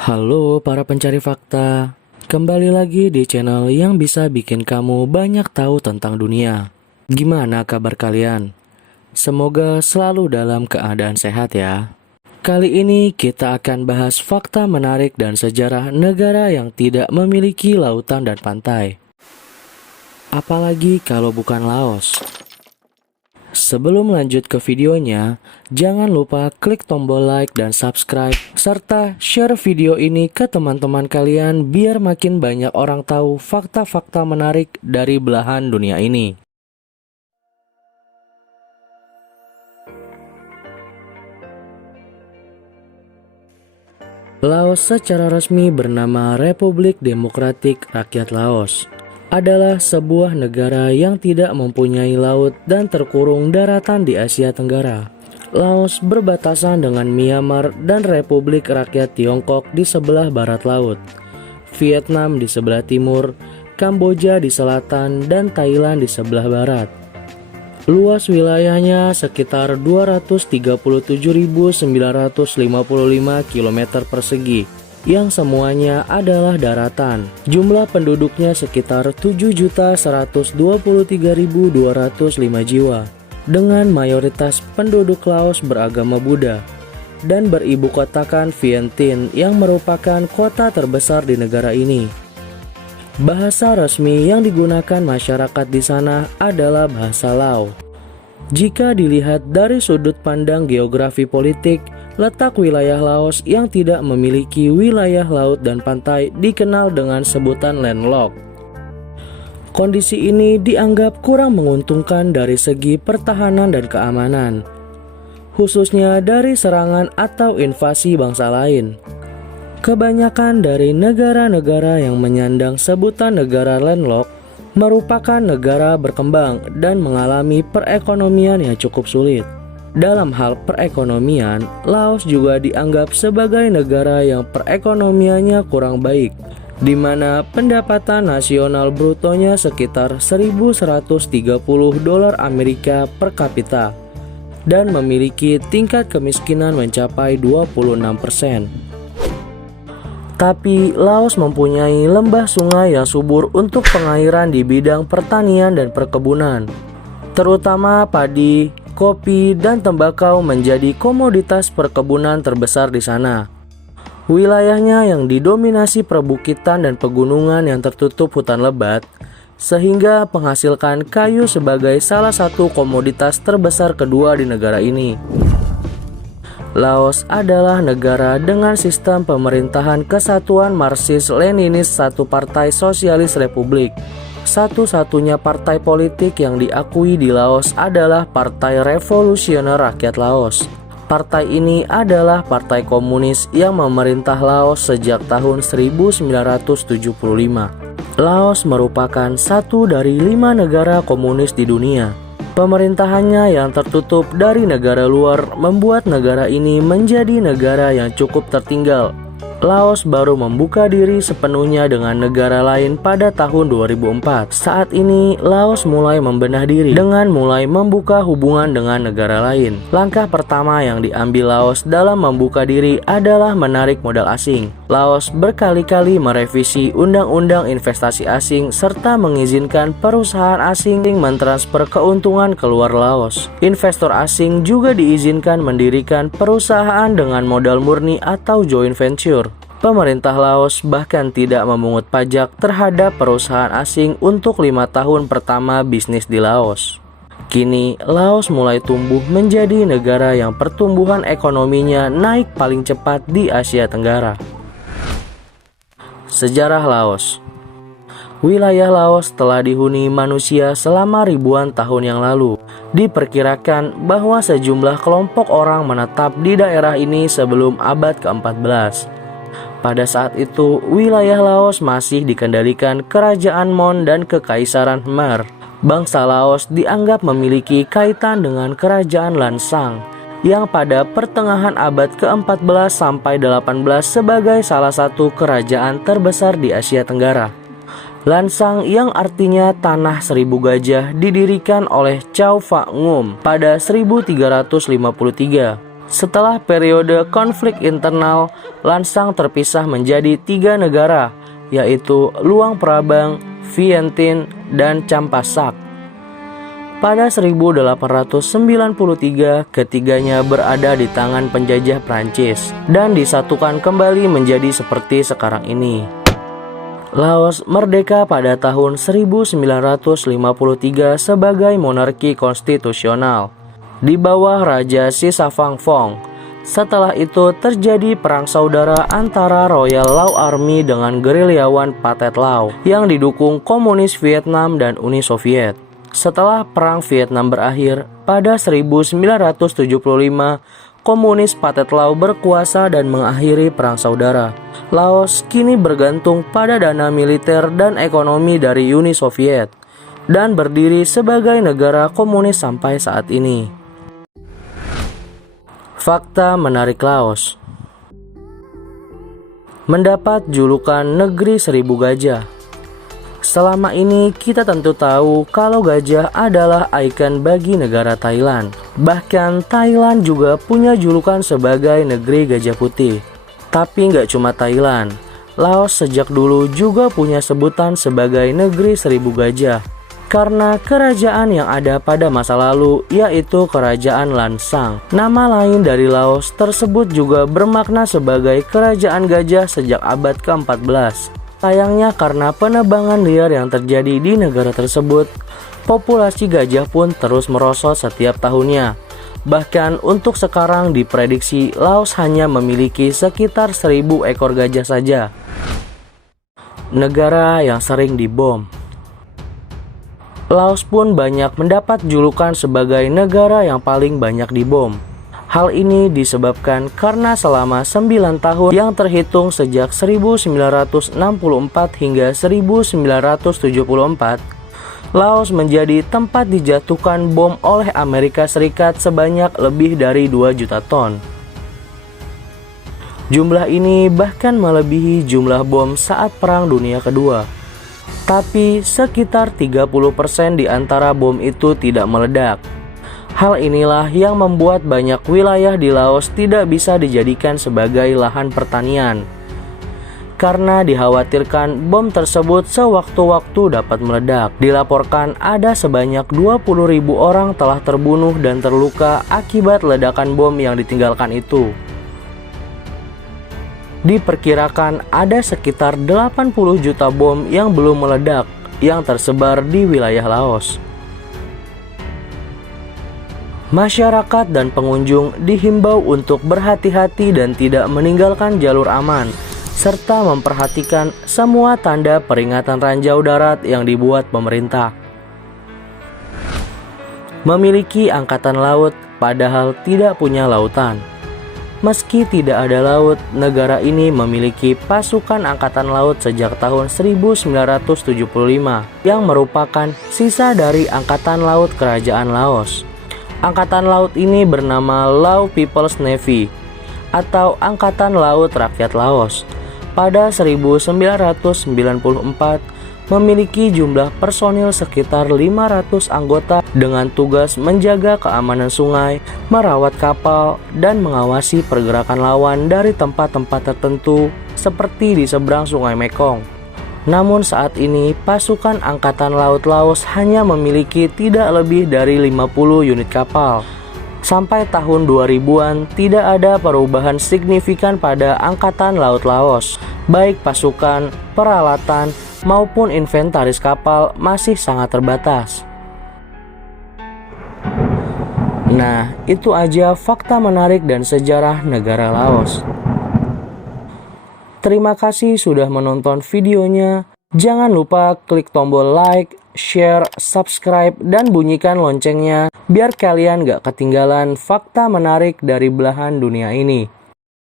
Halo para pencari fakta, kembali lagi di channel yang bisa bikin kamu banyak tahu tentang dunia. Gimana kabar kalian? Semoga selalu dalam keadaan sehat ya. Kali ini kita akan bahas fakta menarik dan sejarah negara yang tidak memiliki lautan dan pantai. Apalagi kalau bukan Laos. Sebelum lanjut ke videonya, jangan lupa klik tombol like dan subscribe, serta share video ini ke teman-teman kalian biar makin banyak orang tahu fakta-fakta menarik dari belahan dunia ini. Laos secara resmi bernama Republik Demokratik Rakyat Laos. Adalah sebuah negara yang tidak mempunyai laut dan terkurung daratan di Asia Tenggara. Laos berbatasan dengan Myanmar dan Republik Rakyat Tiongkok di sebelah barat laut, Vietnam di sebelah timur, Kamboja di selatan, dan Thailand di sebelah barat. Luas wilayahnya sekitar 237.955 km persegi, yang semuanya adalah daratan. Jumlah penduduknya sekitar 7.123.205 jiwa, dengan mayoritas penduduk Laos beragama Buddha, dan beribu kotakan Vientiane yang merupakan kota terbesar di negara ini. Bahasa resmi yang digunakan masyarakat di sana adalah bahasa Lao. Jika dilihat dari sudut pandang geografi politik, letak wilayah Laos yang tidak memiliki wilayah laut dan pantai dikenal dengan sebutan landlocked. Kondisi ini dianggap kurang menguntungkan dari segi pertahanan dan keamanan, khususnya dari serangan atau invasi bangsa lain. Kebanyakan dari negara-negara yang menyandang sebutan negara landlocked merupakan negara berkembang dan mengalami perekonomian yang cukup sulit. Dalam hal perekonomian, Laos juga dianggap sebagai negara yang perekonomiannya kurang baik, di mana pendapatan nasional brutonya sekitar 1.130 dolar Amerika per kapita dan memiliki tingkat kemiskinan mencapai 26%. Tapi Laos mempunyai lembah sungai yang subur untuk pengairan di bidang pertanian dan perkebunan, terutama padi, kopi, dan tembakau menjadi komoditas perkebunan terbesar di sana. Wilayahnya yang didominasi perbukitan dan pegunungan yang tertutup hutan lebat, sehingga menghasilkan kayu sebagai salah satu komoditas terbesar kedua di negara ini. Laos adalah negara dengan sistem pemerintahan kesatuan Marxis-Leninis satu partai sosialis republik. Satu-satunya partai politik yang diakui di Laos adalah Partai Revolusioner Rakyat Laos. Partai ini adalah partai komunis yang memerintah Laos sejak tahun 1975. Laos merupakan satu dari 5 negara komunis di dunia. Pemerintahannya yang tertutup dari negara luar membuat negara ini menjadi negara yang cukup tertinggal. Laos baru membuka diri sepenuhnya dengan negara lain pada tahun 2004. Saat ini, Laos mulai membenah diri dengan mulai membuka hubungan dengan negara lain. Langkah pertama yang diambil Laos dalam membuka diri adalah menarik modal asing. Laos berkali-kali merevisi Undang-Undang Investasi Asing serta mengizinkan perusahaan asing mentransfer keuntungan keluar Laos. Investor asing juga diizinkan mendirikan perusahaan dengan modal murni atau joint venture. Pemerintah Laos bahkan tidak memungut pajak terhadap perusahaan asing untuk 5 tahun pertama bisnis di Laos. Kini, Laos mulai tumbuh menjadi negara yang pertumbuhan ekonominya naik paling cepat di Asia Tenggara. Sejarah Laos. Wilayah Laos telah dihuni manusia selama ribuan tahun yang lalu. Diperkirakan bahwa sejumlah kelompok orang menetap di daerah ini sebelum abad ke-14. Pada saat itu, wilayah Laos masih dikendalikan Kerajaan Mon dan Kekaisaran Khmer. Bangsa Laos dianggap memiliki kaitan dengan Kerajaan Lansang, yang pada pertengahan abad ke-14 sampai 18 sebagai salah satu kerajaan terbesar di Asia Tenggara. Lansang yang artinya Tanah Seribu Gajah didirikan oleh Chow Phang Ngum pada 1353. Setelah periode konflik internal, Lansang terpisah menjadi 3 negara, yaitu Luang Prabang, Vientiane, dan Champasak. Pada 1893, ketiganya berada di tangan penjajah Prancis dan disatukan kembali menjadi seperti sekarang ini. Laos merdeka pada tahun 1953 sebagai monarki konstitusional di bawah Raja Sisavangfong. Setelah itu terjadi perang saudara antara Royal Lao Army dengan gerilyawan Pathet Lao yang didukung komunis Vietnam dan Uni Soviet. Setelah perang Vietnam berakhir pada 1975, komunis Pathet Lao berkuasa dan mengakhiri perang saudara. Laos kini bergantung pada dana militer dan ekonomi dari Uni Soviet dan berdiri sebagai negara komunis sampai saat ini. Fakta menarik Laos. Mendapat julukan Negeri Seribu Gajah. Selama ini kita tentu tahu kalau gajah adalah ikon bagi negara Thailand. Bahkan Thailand juga punya julukan sebagai Negeri Gajah Putih. Tapi nggak cuma Thailand, Laos sejak dulu juga punya sebutan sebagai Negeri Seribu Gajah karena kerajaan yang ada pada masa lalu yaitu Kerajaan Lansang. Nama lain dari Laos tersebut juga bermakna sebagai kerajaan gajah sejak abad ke-14. Sayangnya karena penebangan liar yang terjadi di negara tersebut, populasi gajah pun terus merosot setiap tahunnya. Bahkan untuk sekarang diprediksi Laos hanya memiliki sekitar 1.000 ekor gajah saja. Negara yang sering dibom. Laos pun banyak mendapat julukan sebagai negara yang paling banyak dibom. Hal ini disebabkan karena selama 9 tahun yang terhitung sejak 1964 hingga 1974, Laos menjadi tempat dijatuhkan bom oleh Amerika Serikat sebanyak lebih dari 2 juta ton. Jumlah ini bahkan melebihi jumlah bom saat Perang Dunia Kedua. Tapi sekitar 30% di antara bom itu tidak meledak. Hal inilah yang membuat banyak wilayah di Laos tidak bisa dijadikan sebagai lahan pertanian. Karena dikhawatirkan bom tersebut sewaktu-waktu dapat meledak. Dilaporkan ada sebanyak 20.000 orang telah terbunuh dan terluka akibat ledakan bom yang ditinggalkan itu. Diperkirakan ada sekitar 80 juta bom yang belum meledak yang tersebar di wilayah Laos. Masyarakat dan pengunjung dihimbau untuk berhati-hati dan tidak meninggalkan jalur aman, serta memperhatikan semua tanda peringatan ranjau darat yang dibuat pemerintah. Memiliki angkatan laut padahal tidak punya lautan. Meski tidak ada laut, negara ini memiliki pasukan angkatan laut sejak tahun 1975 yang merupakan sisa dari angkatan laut kerajaan Laos. Angkatan laut ini bernama Lao People's Navy atau Angkatan Laut Rakyat Laos. Pada 1994 memiliki jumlah personil sekitar 500 anggota dengan tugas menjaga keamanan sungai, merawat kapal, dan mengawasi pergerakan lawan dari tempat-tempat tertentu seperti di seberang Sungai Mekong. Namun saat ini pasukan Angkatan Laut Laos hanya memiliki tidak lebih dari 50 unit kapal. Sampai tahun 2000-an tidak ada perubahan signifikan pada Angkatan Laut Laos, baik pasukan, peralatan, maupun inventaris kapal masih sangat terbatas. Nah, itu aja fakta menarik dan sejarah negara Laos. Terima kasih sudah menonton videonya. Jangan lupa klik tombol like, share, subscribe, dan bunyikan loncengnya biar kalian gak ketinggalan fakta menarik dari belahan dunia ini.